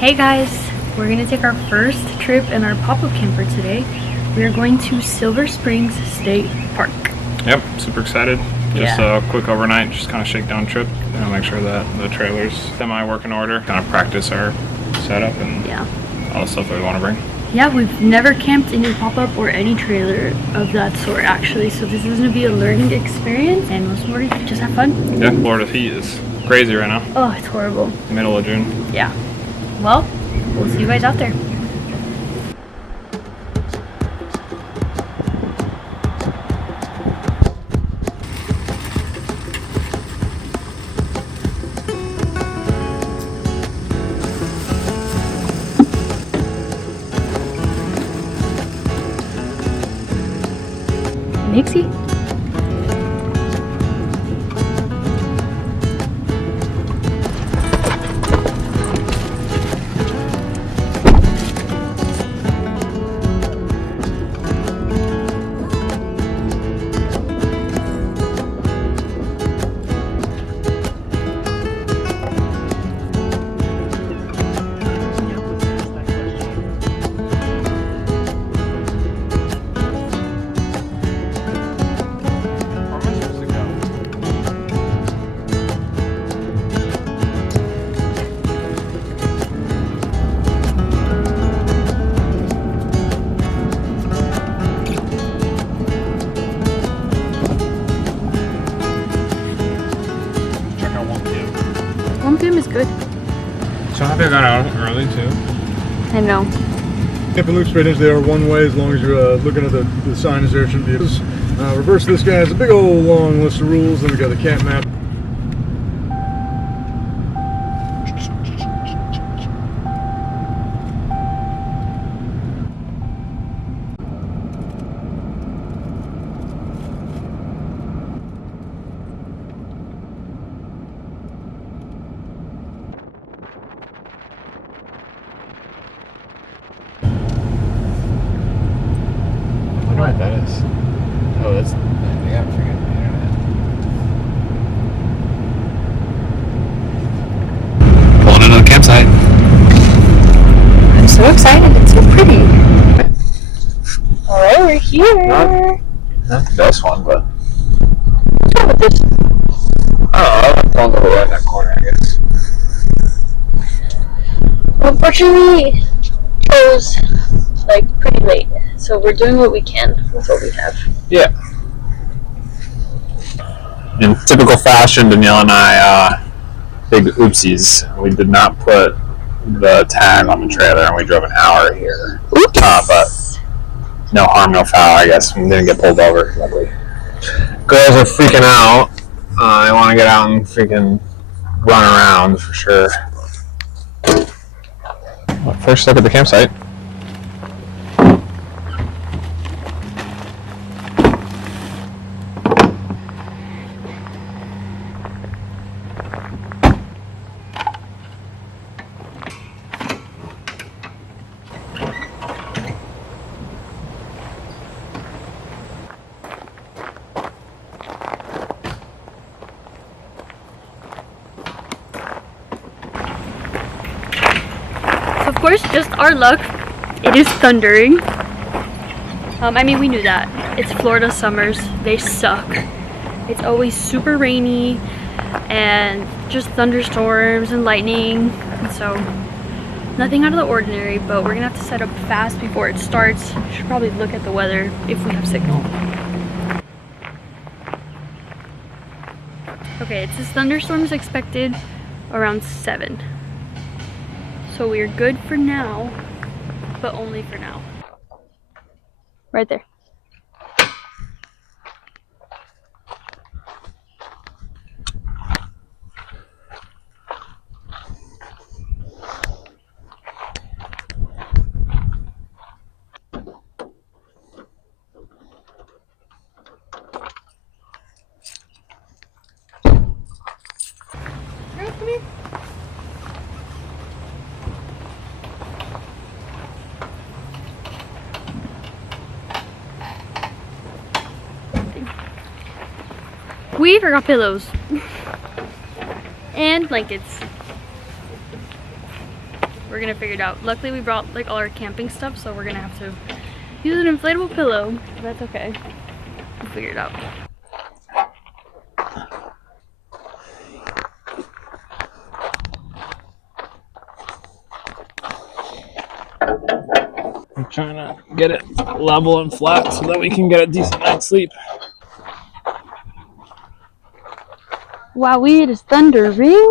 Hey guys, we're gonna take our first trip in our pop-up camper today. We are going to Silver Springs State Park. Yep, super excited. Just a quick overnight, just kind of shakedown trip. Make sure that the trailer's semi-work in order. Kind of practice our setup and all the stuff that we want to bring. Yeah, we've never camped in a pop-up or any trailer of that sort actually, so this is gonna be a learning experience, and most importantly, just have fun. Yeah, Florida's heat is crazy right now. Oh, it's horrible. Middle of June. Yeah. Well, we'll see you guys out there. Nixie? Is good. So happy I got out early too. I know. Camping loop straight into there are one way as long as you're looking at the sign is there. Shouldn't be. Reverse this guy has a big old long list of rules. Then we got the camp map. I don't know what that is. Oh, that's. They got freaking internet. Pulling into the campsite. I'm so excited. It's so pretty. Alright, we're here. Not the best one, but. What's wrong with this? I'm pulling over right in that corner, I guess. Unfortunately, it was like pretty late, so we're doing what we can with what we have. Yeah. In typical fashion, Danielle and I, big oopsies. We did not put the tag on the trailer, and we drove an hour here. Oops. But no harm, no foul, I guess. We didn't get pulled over, luckily. Girls are freaking out. They want to get out and freaking run around for sure. Well, first look at the campsite. Of course, just our luck, it is thundering. I mean, we knew that. It's Florida summers. They suck. It's always super rainy and just thunderstorms and lightning. So, nothing out of the ordinary, but we're gonna have to set up fast before it starts. Should probably look at the weather if we have signal. Okay, it says thunderstorm is expected around 7. So we're good for now, but only for now. Right there. Come here. We forgot pillows and blankets. We're we're gonna figure it out. Luckily we brought like all our camping stuff, so we're gonna have to use an inflatable pillow. But that's okay. We'll figure it out. I'm trying to get it level and flat so that we can get a decent night's sleep. Wow, it is thundering.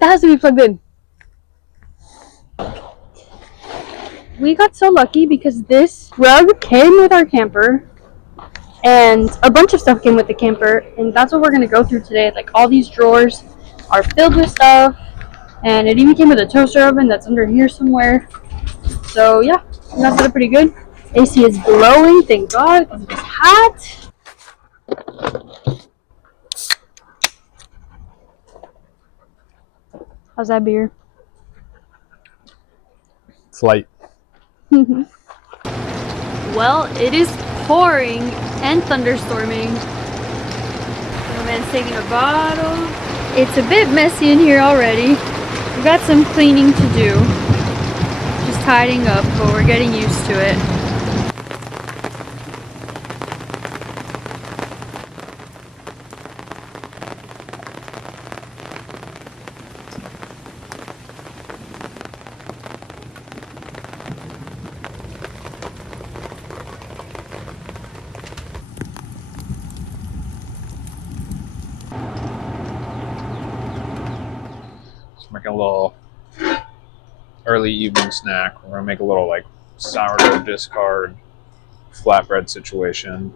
That has to be plugged in. We got so lucky because this rug came with our camper and a bunch of stuff came with the camper, and that's what we're gonna go through today. Like all these drawers are filled with stuff, and it even came with a toaster oven that's under here somewhere. So yeah, that set up pretty good. AC is blowing, thank God, because it's hot. How's that beer? Flight. Well, it is pouring and thunderstorming. My man's taking a bottle. It's a bit messy in here already. We've got some cleaning to do. Just tidying up, but we're getting used to it. Make a little early evening snack. We're gonna make a little like sourdough discard flatbread situation.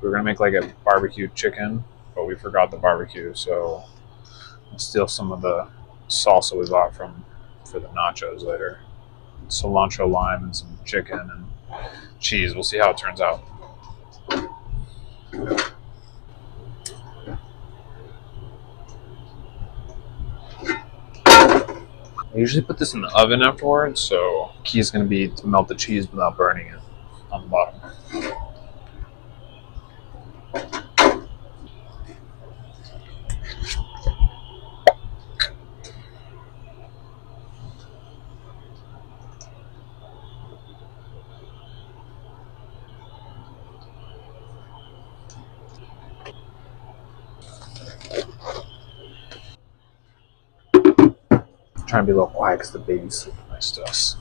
We were gonna make like a barbecue chicken, but we forgot the barbecue, so I'll steal some of the salsa we bought for the nachos later. Cilantro, lime, and some chicken and cheese. We'll see how it turns out. I usually put this in the oven afterwards, so the key is going to be to melt the cheese without burning it on the bottom. Trying to be a little quiet because the baby's sleeping next to us.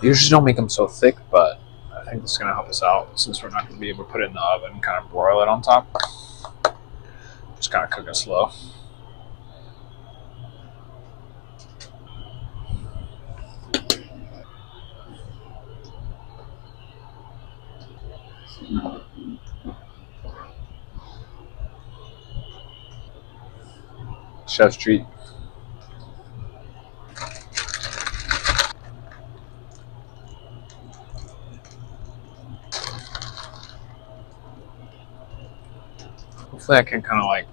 Usually don't make them so thick, but I think this is going to help us out since we're not going to be able to put it in the oven and kind of broil it on top. Just kind of cook it slow. Chef's treat. Hopefully I can kind of like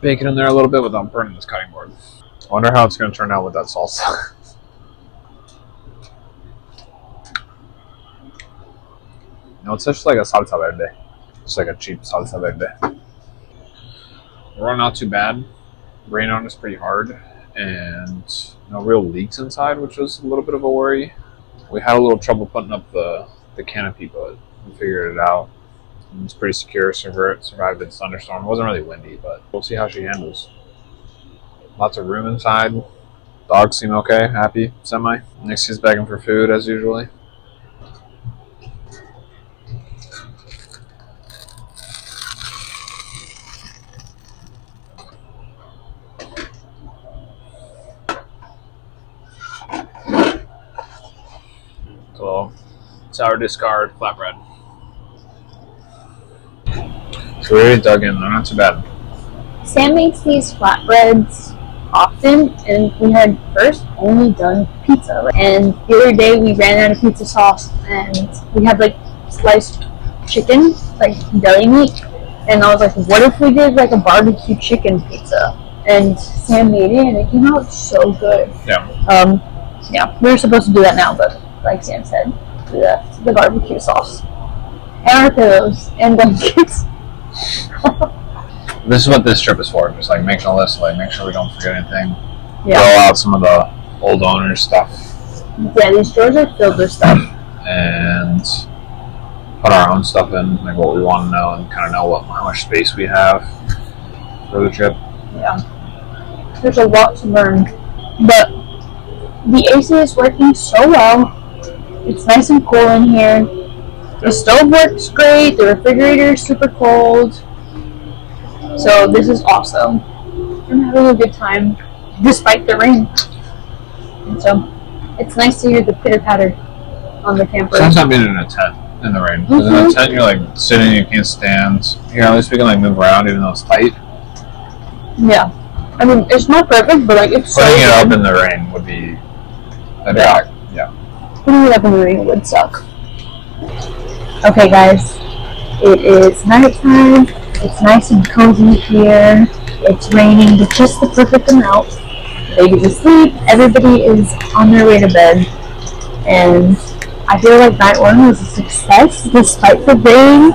bake it in there a little bit without burning this cutting board. I wonder how it's going to turn out with that salsa. No, it's just like a salsa verde. It's like a cheap salsa verde. We're not too bad. Rain on us pretty hard, and no real leaks inside, which was a little bit of a worry. We had a little trouble putting up the canopy, but we figured it out. It's pretty secure, survived its thunderstorm. It wasn't really windy, but we'll see how she handles. Lots of room inside. Dogs seem okay, happy, semi. Nixie's begging for food as usually. So, sour discard flatbread. So we already dug in. They're not too bad. Sam makes these flatbreads often, and we had first only done pizza. And the other day we ran out of pizza sauce, and we had like sliced chicken, like deli meat. And I was like, what if we did like a barbecue chicken pizza? And Sam made it, and it came out so good. Yeah. Yeah, we were supposed to do that now, but like Sam said, the barbecue sauce. And our pillows and blankets. This is what this trip is for. Just like making a list, like make sure we don't forget anything. Yeah. Throw out some of the old owners' stuff. Yeah, these drawers are filled with stuff. And put our own stuff in, like what we want to know, and kind of know how much space we have for the trip. Yeah. There's a lot to learn. But the AC is working so well. It's nice and cool in here. The stove works great. The refrigerator is super cold. So this is awesome. I'm having a good time despite the rain. And so it's nice to hear the pitter patter on the camper. Sometimes not being in a tent in the rain. Because in a tent you're like sitting, you can't stand. Here at least we can like move around even though it's tight. Yeah. I mean, it's not perfect, but like it's Putting so it up good. in the rain would be a Yeah. drag. Yeah. Putting it up in the rain would suck. Okay, guys. It is nighttime. It's nice and cozy here. It's raining, but just the perfect amount. Baby's asleep. Everybody is on their way to bed. And I feel like night one was a success despite the rain.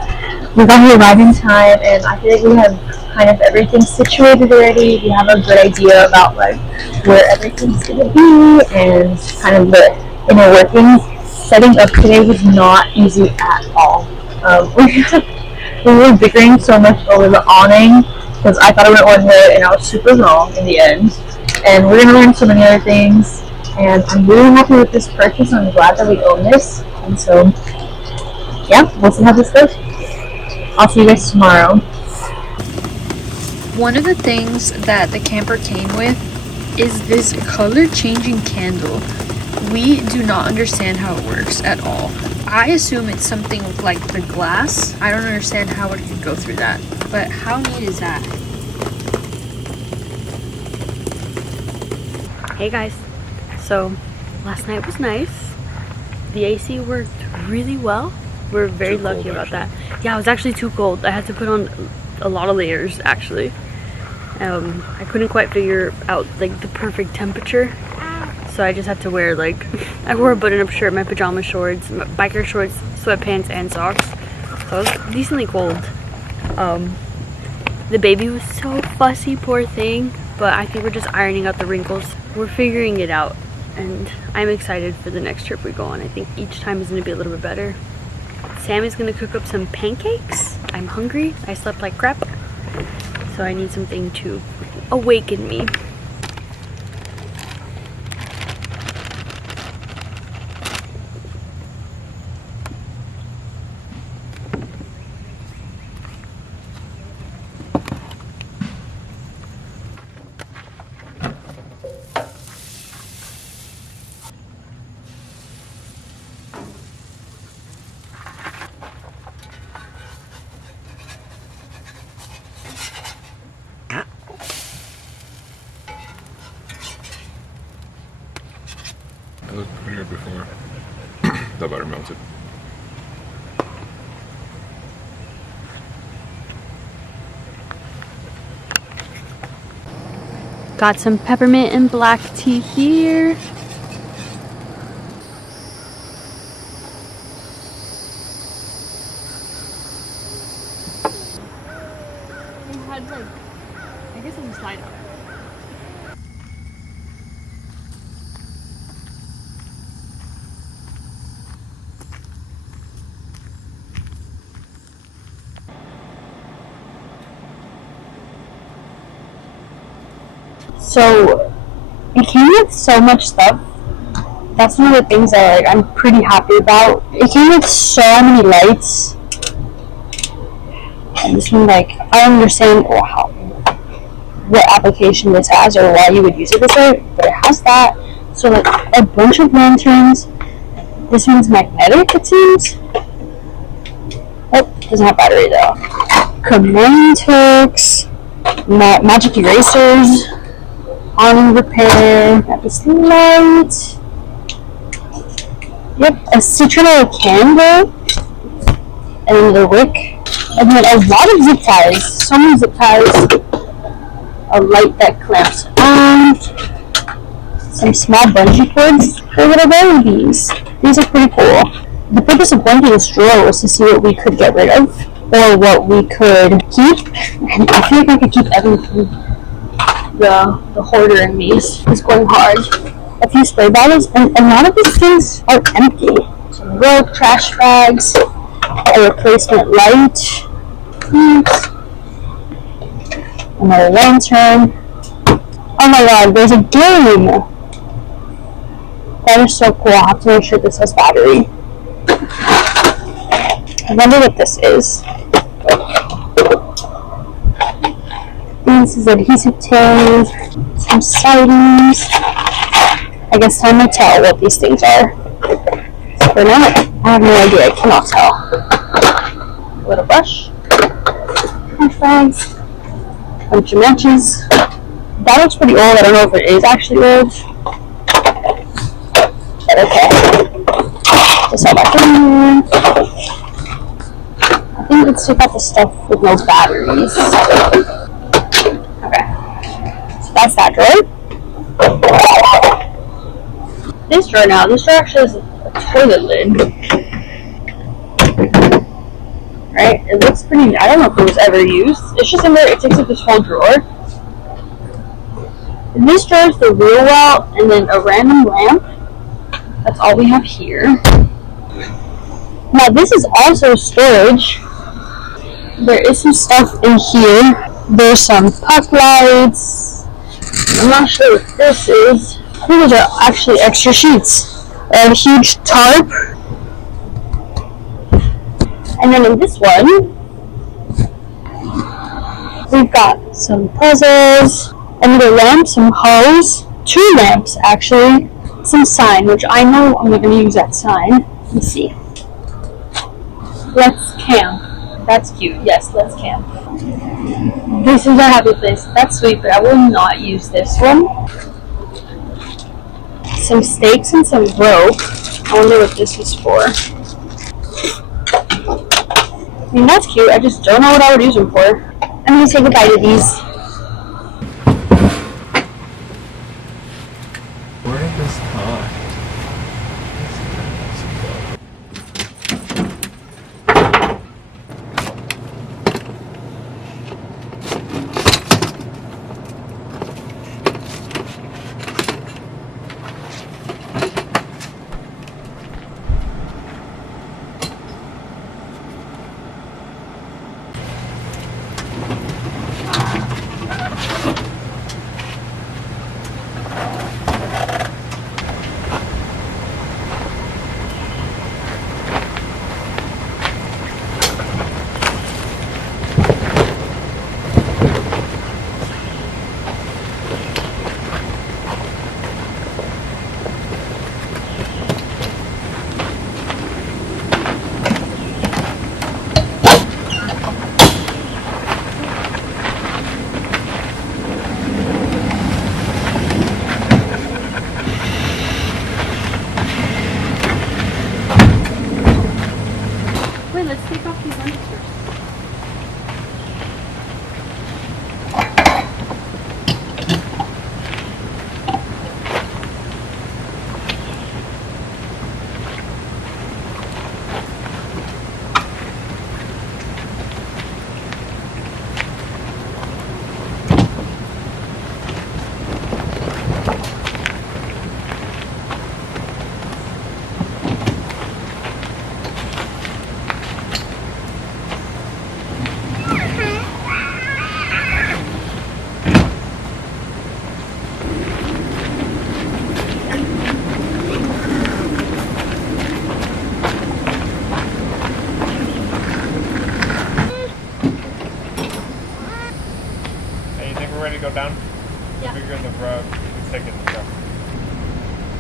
We got here right in time, and I feel like we have kind of everything situated already. We have a good idea about like where everything's gonna be and kind of the inner workings. Setting up today was not easy at all. We were bickering so much over the awning because I thought it went one way and I was super wrong in the end. And we're gonna learn so many other things. And I'm really happy with this purchase. I'm glad that we own this. And so, yeah, we'll see how this goes. I'll see you guys tomorrow. One of the things that the camper came with is this color changing candle. We do not understand how it works at all. I assume it's something like the glass. I don't understand how it could go through that. But how neat is that? Hey guys. So, last night was nice. The AC worked really well. We're very Too lucky cold, about actually. that. Yeah, it was actually too cold. I had to put on a lot of layers actually. I couldn't quite figure out like the perfect temperature. So I just had to wear like, I wore a button-up shirt, my pajama shorts, my biker shorts, sweatpants, and socks. So it was decently cold. The baby was so fussy, poor thing. But I think we're just ironing out the wrinkles. We're figuring it out. And I'm excited for the next trip we go on. I think each time is going to be a little bit better. Sam is going to cook up some pancakes. I'm hungry. I slept like crap. So I need something to awaken me. there. The butter melted. Got some peppermint and black tea here. It had like, I guess it's a slide out. So it came with so much stuff. That's one of the things that like I'm pretty happy about. It came with so many lights. And this one, like, I don't understand what application this has or why you would use it this way, but it has that. So like a bunch of lanterns. This one's magnetic, it seems. Oh, doesn't have battery though. Command hooks, magic erasers, awning repair, got this light. Yep, a citronella candle, and another wick. And then a lot of zip ties. So many zip ties. A light that clamps on. Some small bungee cords for little babies. These are pretty cool. The purpose of blanking this drawer was to see what we could get rid of or what we could keep. And I feel like I could keep everything. The hoarder in me is going hard. A few spray bottles, and a lot of these things are empty. Some rope, trash bags, a replacement light, another lantern. Oh my god, there's a game! That is so cool. I have to make sure this has battery. I wonder what this is. This is adhesive tape, some sightings. I guess time will tell what these things are. For now, I have no idea. I cannot tell. A little brush, punch bags, bunch of matches. That looks pretty old. I don't know if it is actually old. But okay. Just all back in here. I think let's take out the stuff with no batteries. Okay. So that's that drawer. This drawer now. This drawer actually has a toilet lid. Right? It looks pretty. I don't know if it was ever used. It's just in there. It takes up this whole drawer. And this drawer is the wheel well, and then a random lamp. That's all we have here. Now this is also storage. There is some stuff in here. There's some puck lights. I'm not sure what this is. I think those are actually extra sheets. A huge tarp. And then in this one, we've got some puzzles, another lamp, some hose, 2 lamps actually, some sign, which I know I'm not going to use that sign. Let's see. Let's camp. That's cute. Yes, let's camp. This is a happy place. That's sweet, but I will not use this one. Some stakes and some rope. I wonder what this is for. I mean, that's cute. I just don't know what I would use them for. I'm going to take a bite of these. Where did this hide? ready to go down? Yeah. I figured the road would take it.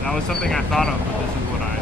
That was something I thought of, but this is what I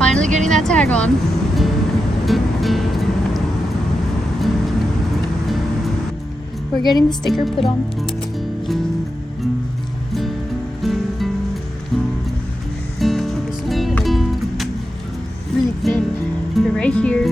Finally getting that tag on. We're getting the sticker put on. It's only like really thin. They're right here.